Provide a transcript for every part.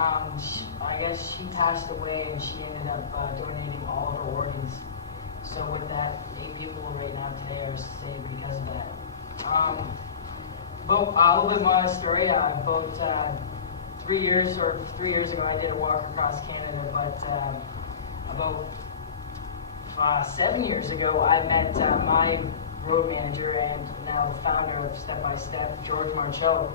I guess she passed away and she ended up donating all of her organs. So with that, 8 people right now today are saved because of that. But a little bit more story. About 3 years ago, I did a walk across Canada. But about 7 years ago, I met my road manager and now the founder of Step by Step, George Marcello.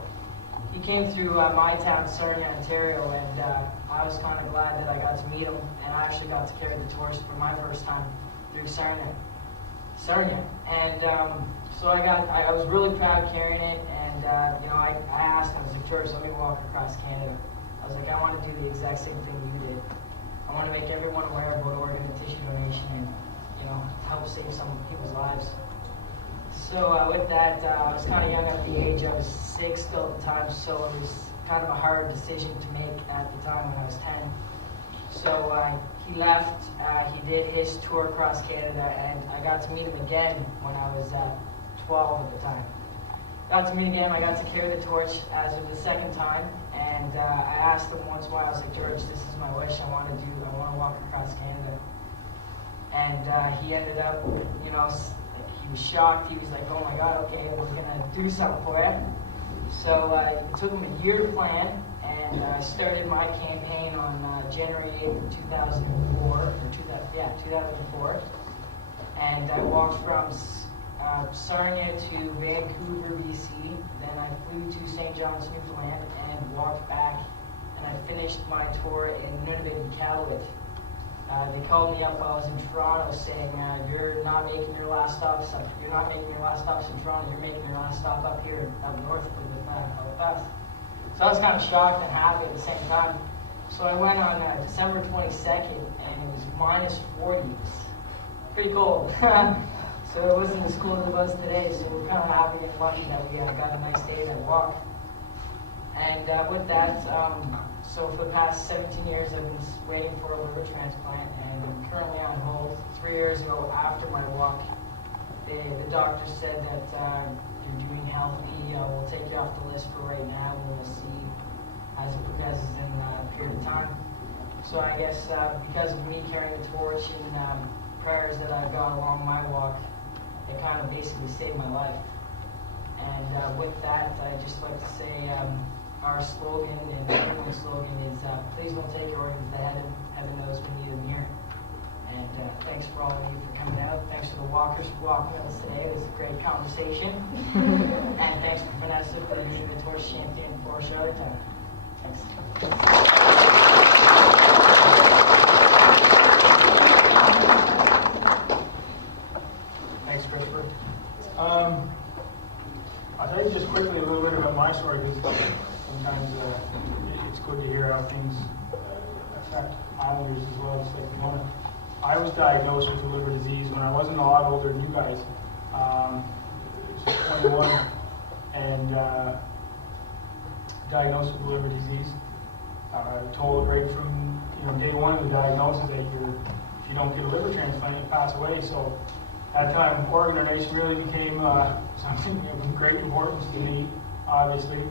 He came through my town, Sarnia, Ontario, and I was kind of glad that I got to meet him, and I actually got to carry the torch for my first time through Sarnia. And so I was really proud carrying it, and you know, I asked him, I was like, George, let me walk across Canada. I was like, I want to do the exact same thing you did. I want to make everyone aware about organ and tissue donation and, you know, help save some people's lives. So with that, I was kind of young at the age. I was 6 still at the time, so it was kind of a hard decision to make at the time when I was 10. So he left, he did his tour across Canada, and I got to meet him again when I was 12 at the time. Got to meet again, I got to carry the torch as of the second time, and I asked him once why. I was like, George, this is my wish, I want to walk across Canada. And he ended up, you know, he was shocked. He was like, oh my God, okay, we're going to do something for you. So it took him a year to plan, and I started my campaign on January 8th of 2004. And I walked from Sarnia to Vancouver, BC. Then I flew to St. John's, Newfoundland, and walked back. And I finished my tour in Nunavut and Iqaluit. They called me up while I was in Toronto saying, you're not making your last stops in Toronto, you're making your last stop up here, up north with us. So I was kind of shocked and happy at the same time. So I went on December 22nd, and it was minus 40. It was pretty cold. So it wasn't as cold as it was today, so we're kind of happy and lucky that we got a nice day that walk. And with that, so for the past 17 years, I've been waiting for a liver transplant, and I'm currently on hold. 3 years ago, after my walk, the doctor said that you're doing healthy. We'll take you off the list for right now, and we'll see as it progresses in a period of time. So I guess because of me carrying the torch and prayers that I've got along my walk, it kind of basically saved my life. And with that, I'd just like to say our slogan and everyone's slogan is, please don't take your organs to heaven. Heaven knows we need them here. And thanks for all of you for coming out. Thanks to the walkers for walking with us today. It was a great conversation. And thanks to Vanessa for being the torch champion for Charlottetown. Thanks. Thanks, Christopher. I'll tell you just quickly a little bit about my story, because sometimes it's good to hear how things affect Islanders as well, just like the moment. I was diagnosed with liver disease when I wasn't a lot older than you guys. I was 21 and diagnosed with liver disease. Told right from day one of the diagnosis that if you don't get a liver transplant, you pass away. So at that time, organ donation really became something of great importance to me, obviously.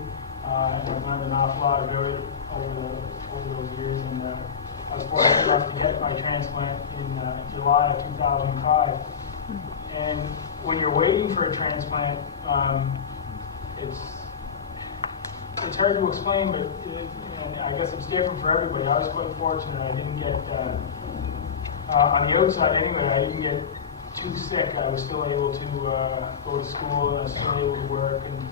And I've learned an awful lot about it over those years. And I was fortunate enough to get my transplant in July of 2005. And when you're waiting for a transplant, it's hard to explain, but and I guess it's different for everybody. I was quite fortunate. I didn't get, on the outside anyway, I didn't get too sick. I was still able to go to school, and I was still able to work, and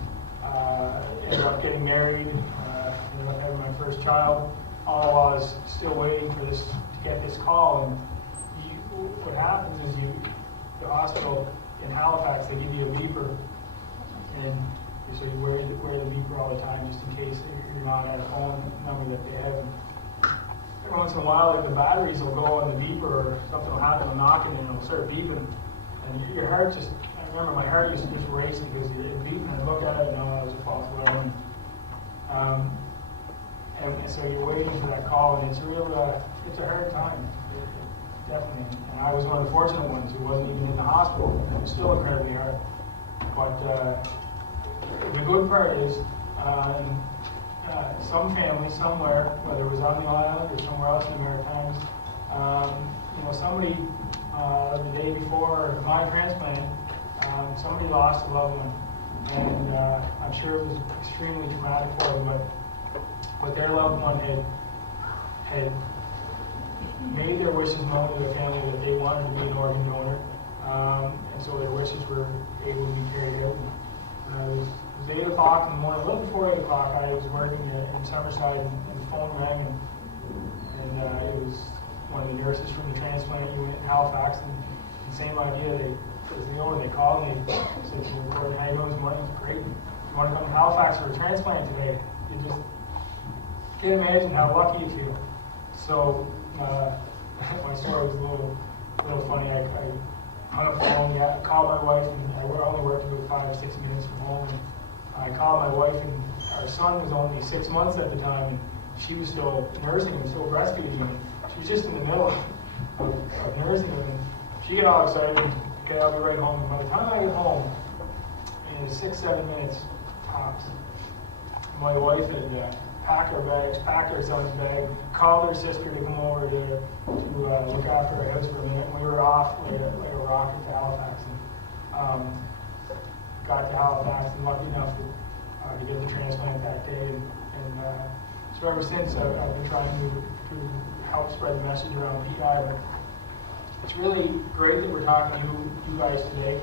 ended up getting married, ended up having my first child, all while I was still waiting for to get this call. And what happens is the hospital in Halifax, they give you a beeper, and so you wear the beeper all the time just in case you're not at a phone number that they have. Every once in a while, like the batteries will go on the beeper, or something will happen, it'll knock and it'll start beeping. And your heart just, I remember my heart used to just racing because it beeping, and I look at it and it was a false alarm. And so you're waiting for that call, and it's a hard time, definitely. And I was one of the fortunate ones who wasn't even in the hospital. It was still incredibly hard. But the good part is, some family somewhere, whether it was on the island or somewhere else in the Maritimes, somebody the day before my transplant, somebody lost a loved one, and I'm sure it was extremely traumatic for them, but their loved one had made their wishes known to their family that they wanted to be an organ donor, and so their wishes were able to be carried out. It was 8 o'clock in the morning, a little before 8 o'clock. I was working in Summerside, and the phone rang, and it was one of the nurses from the transplant unit in Halifax, and the same idea. They called me and said, "Gordon, how you doing this morning?" It's great. You want to come to Halifax for a transplant today? You just can't imagine how lucky you feel. So my story was a little funny. I hung up the phone, called my wife, and I only worked about 5 or 6 minutes from home. And I called my wife, and our son was only 6 months at the time, and she was still nursing him, still breastfeeding him. She was just in the middle of nursing him, and she got all excited. Okay, I'll be right home. And by the time I get home, in 6-7 minutes tops, my wife had packed our bags, packed our son's bag, called her sister to come over to look after our house for a minute. And we were off like a rocket to Halifax. And got to Halifax and lucky enough to get the transplant that day. And so ever since, I've been trying to help spread the message around PI. But it's really great that we're talking to you guys today,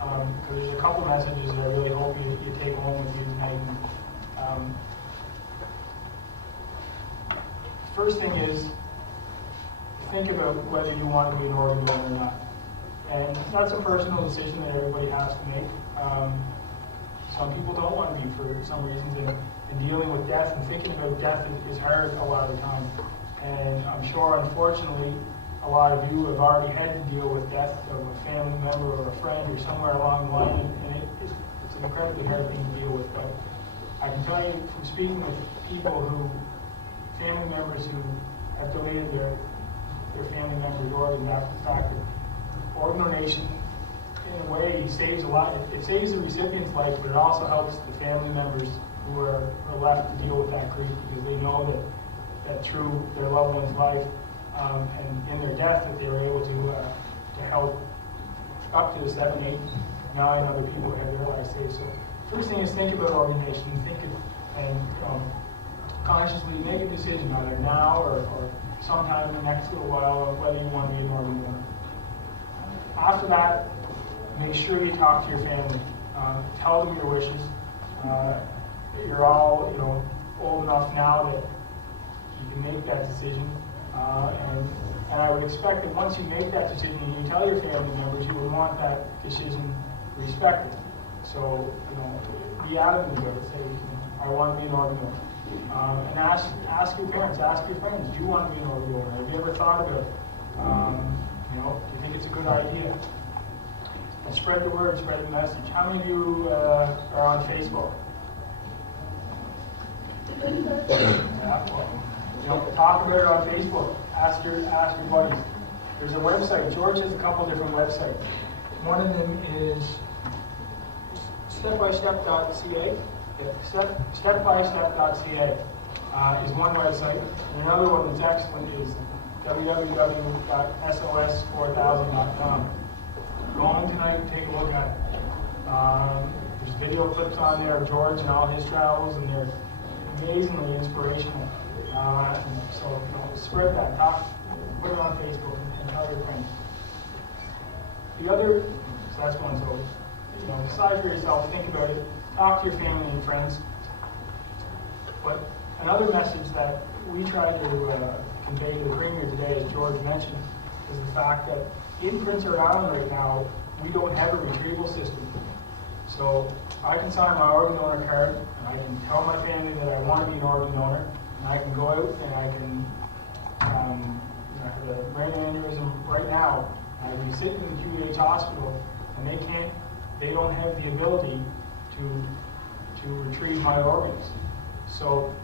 because there's a couple messages that I really hope you take home with you tonight. First thing is, think about whether you want to be an organ donor or not. And that's a personal decision that everybody has to make. Some people don't want to be for some reasons, and dealing with death and thinking about death is hard a lot of the time. And I'm sure, unfortunately, a lot of you have already had to deal with death of a family member or a friend or somewhere along the line, and it's an incredibly hard thing to deal with. But I can tell you from speaking with people family members who have donated their family members' organs after the fact, that organ donation, in a way, saves a lot. It saves the recipient's life, but it also helps the family members who are left to deal with that grief, because they know that through their loved one's life, and in their death, that they were able to help up to 7, 8, 9 other people who have their lives saved. So first thing is think about organ donation. And consciously make a decision either now or sometime in the next little while of whether you want to be an organ donor. After that, make sure you talk to your family. Tell them your wishes. You're all old enough now that you can make that decision. And I would expect that once you make that decision and you tell your family members, you would want that decision respected. So, be adamant about it. Say, I want to be an organ donor. And ask your parents, ask your friends, do you want to be an organ donor? Have you ever thought about it? Do you think it's a good idea? And spread the word, spread the message. How many of you are on Facebook? Yeah, well, talk about it on Facebook. Ask your buddies. There's a website. George has a couple different websites. One of them is stepbystep.ca. Stepbystep.ca is one website. And another one that's excellent is www.SOS4000.com. Go home tonight and take a look at it. There's video clips on there of George and all his travels, and they're amazingly inspirational. So spread that. Put it on Facebook and tell your friends. So that's one. So decide for yourself, think about it, talk to your family and friends. But another message that we try to convey to the Premier today, as George mentioned, is the fact that in Prince Edward Island right now, we don't have a retrieval system. So I can sign my organ donor card, and I can tell my family that I want to be an organ donor, and I can go out and I can have a brain aneurysm right now. I can be sitting in the QEH hospital, and they don't have the ability to retrieve my organs. So